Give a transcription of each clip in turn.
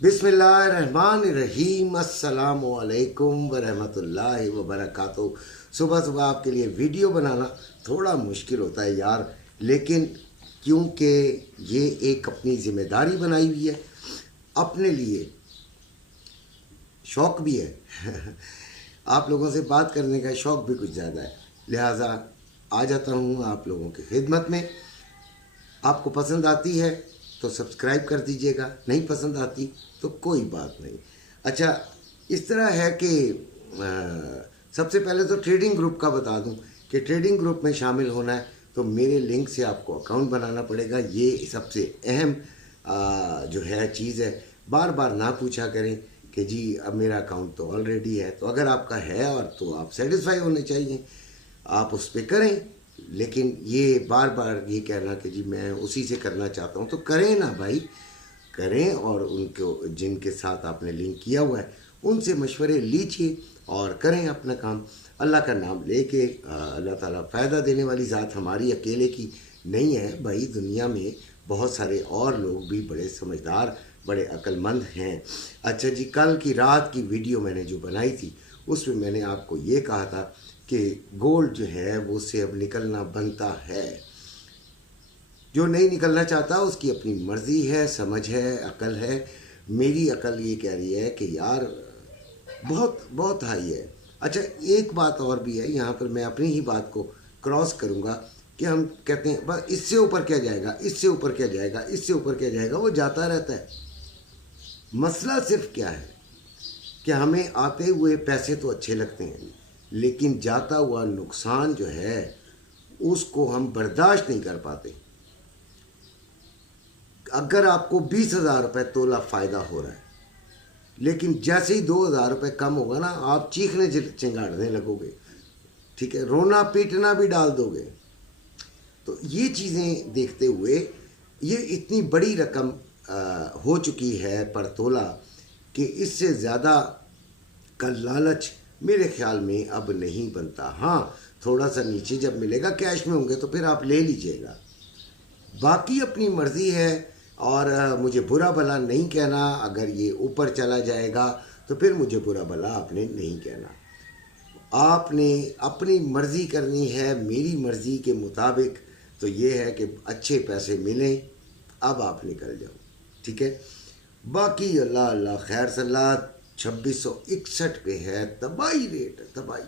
बिस्मिल्लाहिर्रहमानिर्रहीम। अस्सलाम वालेकुम वरहमतुल्लाहि वबरकातुहू। सुबह सुबह आपके लिए वीडियो बनाना थोड़ा मुश्किल होता है यार, लेकिन क्योंकि ये एक अपनी ज़िम्मेदारी बनाई हुई है, अपने लिए शौक़ भी है आप लोगों से बात करने का शौक़ भी कुछ ज़्यादा है, लिहाजा आ जाता हूँ आप लोगों की खिदमत में। आपको पसंद आती है तो सब्सक्राइब कर दीजिएगा, नहीं पसंद आती तो कोई बात नहीं। अच्छा, इस तरह है कि सबसे पहले तो ट्रेडिंग ग्रुप का बता दूं कि ट्रेडिंग ग्रुप में शामिल होना है तो मेरे लिंक से आपको अकाउंट बनाना पड़ेगा। ये सबसे अहम जो है चीज़ है। बार बार ना पूछा करें कि जी अब मेरा अकाउंट तो ऑलरेडी है, तो अगर आपका है और तो आप सेटिस्फाई होने चाहिए, आप उस पर करें। लेकिन ये बार बार ये कहना कि जी मैं उसी से करना चाहता हूँ, तो करें ना भाई, करें। और उनको जिनके साथ आपने लिंक किया हुआ है उनसे मशवरे लीजिए और करें अपना काम। अल्लाह का नाम लेके अल्लाह ताला फ़ायदा देने वाली ज़ात हमारी अकेले की नहीं है भाई, दुनिया में बहुत सारे और लोग भी बड़े समझदार, बड़े अक्लमंद हैं। अच्छा जी, कल की रात की वीडियो मैंने जो बनाई थी उसमें मैंने आपको ये कहा था कि गोल्ड जो है वो से अब निकलना बनता है। जो नहीं निकलना चाहता उसकी अपनी मर्ज़ी है, समझ है, अकल है। मेरी अकल ये कह रही है कि यार बहुत बहुत हाई है। अच्छा, एक बात और भी है, यहाँ पर मैं अपनी ही बात को क्रॉस करूँगा कि हम कहते हैं बस इससे ऊपर क्या जाएगा, इससे ऊपर क्या जाएगा, इससे ऊपर क्या जाएगा, वो जाता रहता है। मसला सिर्फ क्या है कि हमें आते हुए पैसे तो अच्छे लगते हैं, लेकिन जाता हुआ नुकसान जो है उसको हम बर्दाश्त नहीं कर पाते। अगर आपको 20,000 रुपये तोला फ़ायदा हो रहा है, लेकिन जैसे ही 2,000 रुपये कम होगा ना, आप चीखने चिंगाड़ने लगोगे, ठीक है, रोना पीटना भी डाल दोगे। तो ये चीज़ें देखते हुए ये इतनी बड़ी रकम हो चुकी है पर तोला कि इससे ज़्यादा का लालच मेरे ख्याल में अब नहीं बनता। हाँ, थोड़ा सा नीचे जब मिलेगा कैश में होंगे तो फिर आप ले लीजिएगा, बाकी अपनी मर्ज़ी है। और मुझे बुरा भला नहीं कहना, अगर ये ऊपर चला जाएगा तो फिर मुझे बुरा भला आपने नहीं कहना। आपने अपनी मर्ज़ी करनी है, मेरी मर्ज़ी के मुताबिक तो ये है कि अच्छे पैसे मिलें, अब आप निकल जाओ, ठीक है। बाकी अल्लाह अल्लाह खैर सलाह 2661 पे है, तबाही रेट है, तबाही।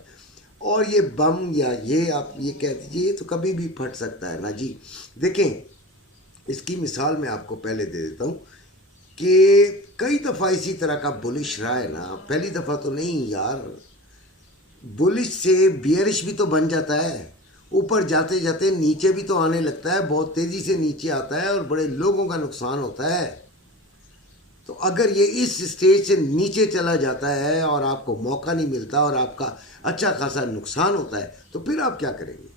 और ये बम या ये आप ये कह दीजिए ये तो कभी भी फट सकता है ना जी। देखें, इसकी मिसाल मैं आपको पहले दे देता हूँ कि कई दफ़ा इसी तरह का बुलिश रहा है ना, पहली दफ़ा तो नहीं यार, बुलिश से बियरिश भी तो बन जाता है, ऊपर जाते जाते नीचे भी तो आने लगता है, बहुत तेज़ी से नीचे आता है और बड़े लोगों का नुकसान होता है। तो अगर ये इस स्टेज से नीचे चला जाता है और आपको मौका नहीं मिलता और आपका अच्छा खासा नुकसान होता है, तो फिर आप क्या करेंगे।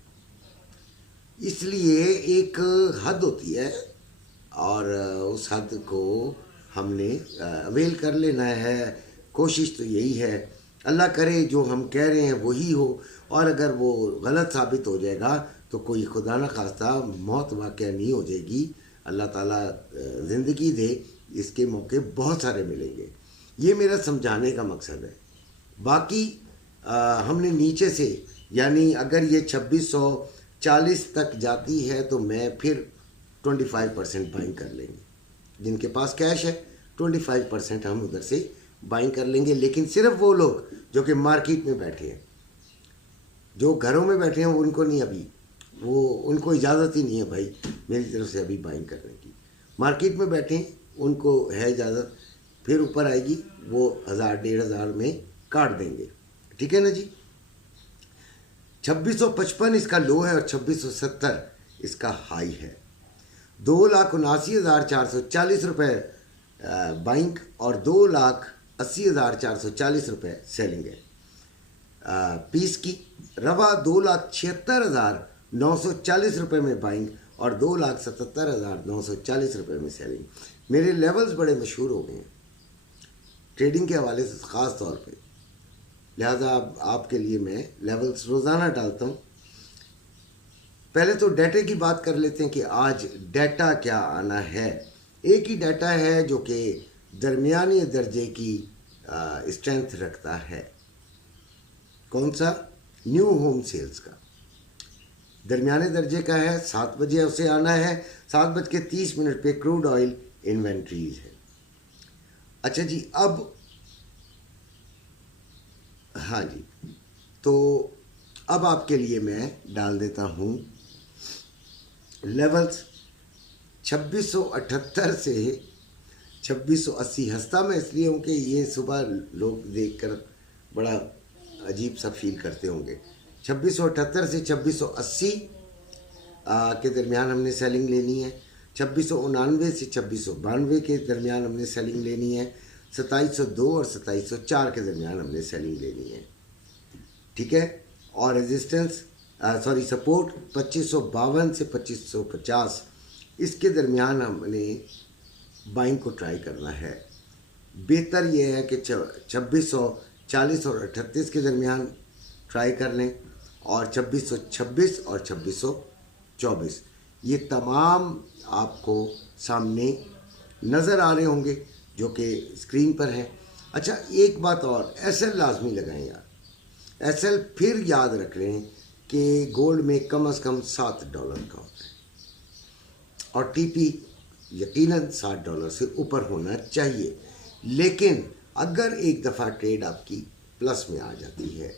इसलिए एक हद होती है और उस हद को हमने अवेल कर लेना है। कोशिश तो यही है, अल्लाह करे जो हम कह रहे हैं वही हो, और अगर वो गलत साबित हो जाएगा तो कोई खुदा न खास्ता मौत वाक़या नहीं हो जाएगी, अल्लाह ताला ज़िंदगी दे, इसके मौके बहुत सारे मिलेंगे। ये मेरा समझाने का मकसद है। बाकी हमने नीचे से, यानी अगर ये 2640 तक जाती है तो मैं फिर 25% बाइंग कर लेंगे। जिनके पास कैश है 25% हम उधर से बाइंग कर लेंगे, लेकिन सिर्फ वो लोग जो कि मार्केट में बैठे हैं, जो घरों में बैठे हैं उनको नहीं, अभी वो उनको इजाज़त ही नहीं है भाई मेरी तरफ से अभी बाइंग करने की। मार्केट में बैठे हैं उनको है इजाज़त, फिर ऊपर आएगी वो 1000-1500 में काट देंगे, ठीक है ना जी। 2655 इसका लो है और 2670 इसका हाई है। 2,79,440 रुपये बाइंग और 2,80,440 रुपये सेलिंग है पीस की। रवा 2,76,940 रुपये में बाइंग और 2,77,940 रुपये में सेलिंग। मेरे लेवल्स बड़े मशहूर हो गए हैं ट्रेडिंग के हवाले से ख़ास तौर पे, लिहाजा आपके लिए मैं लेवल्स रोज़ाना डालता हूँ। पहले तो डाटा की बात कर लेते हैं कि आज डाटा क्या आना है। एक ही डाटा है जो कि درمیانی درجے کی اسٹرینتھ رکھتا ہے. کون سا؟ نیو ہوم سیلز کا درمیانے درجے کا ہے. 7 بجے اسے آنا ہے. 7:30 پہ کروڈ آئل انوینٹریز ہے. اچھا جی، اب ہاں جی، تو اب آپ کے لیے میں ڈال دیتا ہوں لیولز 2678 سے 2680. ہنستا میں اس لیے ہوں کہ یہ صبح لوگ دیکھ کر بڑا عجیب سا فیل کرتے ہوں گے. 2678 سے 2680 کے درمیان ہم نے سیلنگ لینی ہے. 2699 سے 2692 کے درمیان ہم نے سیلنگ لینی ہے. 2702 اور 2704 کے درمیان ہم نے سیلنگ لینی ہے. ٹھیک ہے. اور ریزسٹنس سپورٹ 2552 سے 2550 اس کے درمیان ہم نے بائنگ کو ٹرائی کرنا ہے. بہتر یہ ہے کہ 2640 اور 38 کے درمیان ٹرائی کر لیں، اور 2626 اور 2624 یہ تمام آپ کو سامنے نظر آ رہے ہوں گے جو کہ اسکرین پر ہیں. اچھا، ایک بات اور، ایس ایل لازمی لگائیں یار. ایس ایل پھر یاد رکھ لیں کہ گولڈ میں کم از کم $7 کا ہوتا ہے، اور ٹی پی یقیناً $60 سے اوپر ہونا چاہیے. لیکن اگر ایک دفعہ ٹریڈ آپ کی پلس میں آ جاتی ہے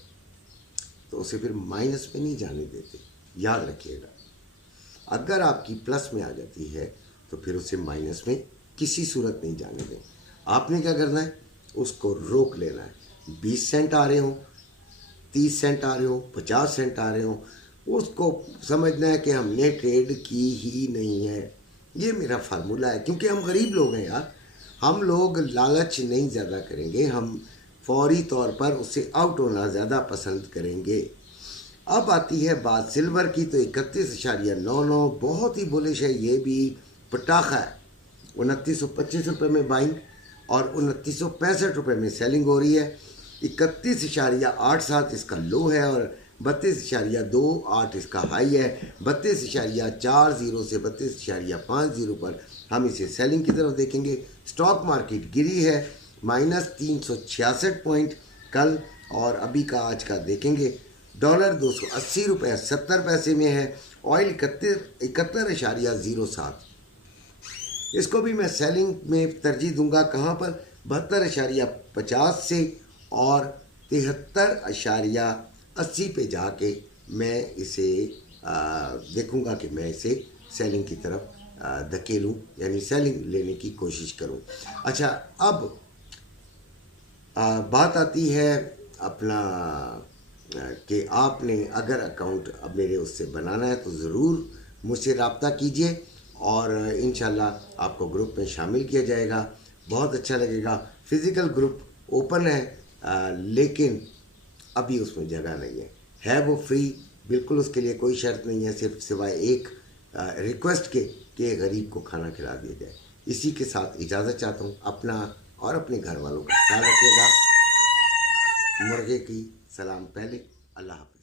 تو اسے پھر مائنس میں نہیں جانے دیتے. یاد رکھیے گا، اگر آپ کی پلس میں آ جاتی ہے تو پھر اسے مائنس میں کسی صورت نہیں جانے دیں. آپ نے کیا کرنا ہے؟ اس کو روک لینا ہے. 20 سینٹ آ رہے ہوں، 30 سینٹ آ رہے ہوں، 50 سینٹ آ رہے ہوں، اس کو سمجھنا ہے کہ ہم نے ٹریڈ کی ہی نہیں ہے. یہ میرا فارمولہ ہے، کیونکہ ہم غریب لوگ ہیں یار. ہم لوگ لالچ نہیں زیادہ کریں گے، ہم فوری طور پر اس سے آؤٹ ہونا زیادہ پسند کریں گے. اب آتی ہے بات سلور کی، تو 31.99 بہت ہی بولش ہے. یہ بھی پٹاخہ ہے. 2925 روپے میں بائنگ اور 2965 روپے میں سیلنگ ہو رہی ہے. 31.87 اس کا لو ہے، اور 32.28 اس کا ہائی ہے. 32.40 سے 32.50 پر ہم اسے سیلنگ کی طرف دیکھیں گے. اسٹاک مارکیٹ گری ہے -366 پوائنٹ کل، اور ابھی کا آج کا دیکھیں گے. ڈالر 280 روپے 70 پیسے میں ہے. آئل 71.07. اس کو بھی میں سیلنگ میں ترجیح دوں گا. کہاں پر؟ 72.50 سے اور 73.80 پہ جا کے میں اسے دیکھوں گا کہ میں اسے سیلنگ کی طرف دھکیلوں، یعنی سیلنگ لینے کی کوشش کروں. اچھا، اب بات آتی ہے اپنا کہ آپ نے اگر اکاؤنٹ اب میرے اس سے بنانا ہے تو ضرور مجھ سے رابطہ کیجئے، اور انشاءاللہ آپ کو گروپ میں شامل کیا جائے گا. بہت اچھا لگے گا. فزیکل گروپ اوپن ہے، لیکن ابھی اس میں جگہ نہیں ہے. وہ فری، بالکل اس کے لیے کوئی شرط نہیں ہے، صرف سوائے ایک ریکویسٹ کے کہ غریب کو کھانا کھلا دیا جائے. اسی کے ساتھ اجازت چاہتا ہوں. اپنا اور اپنے گھر والوں کا خیال رکھیے گا. مرغے کی سلام پہلے. اللہ حافظ.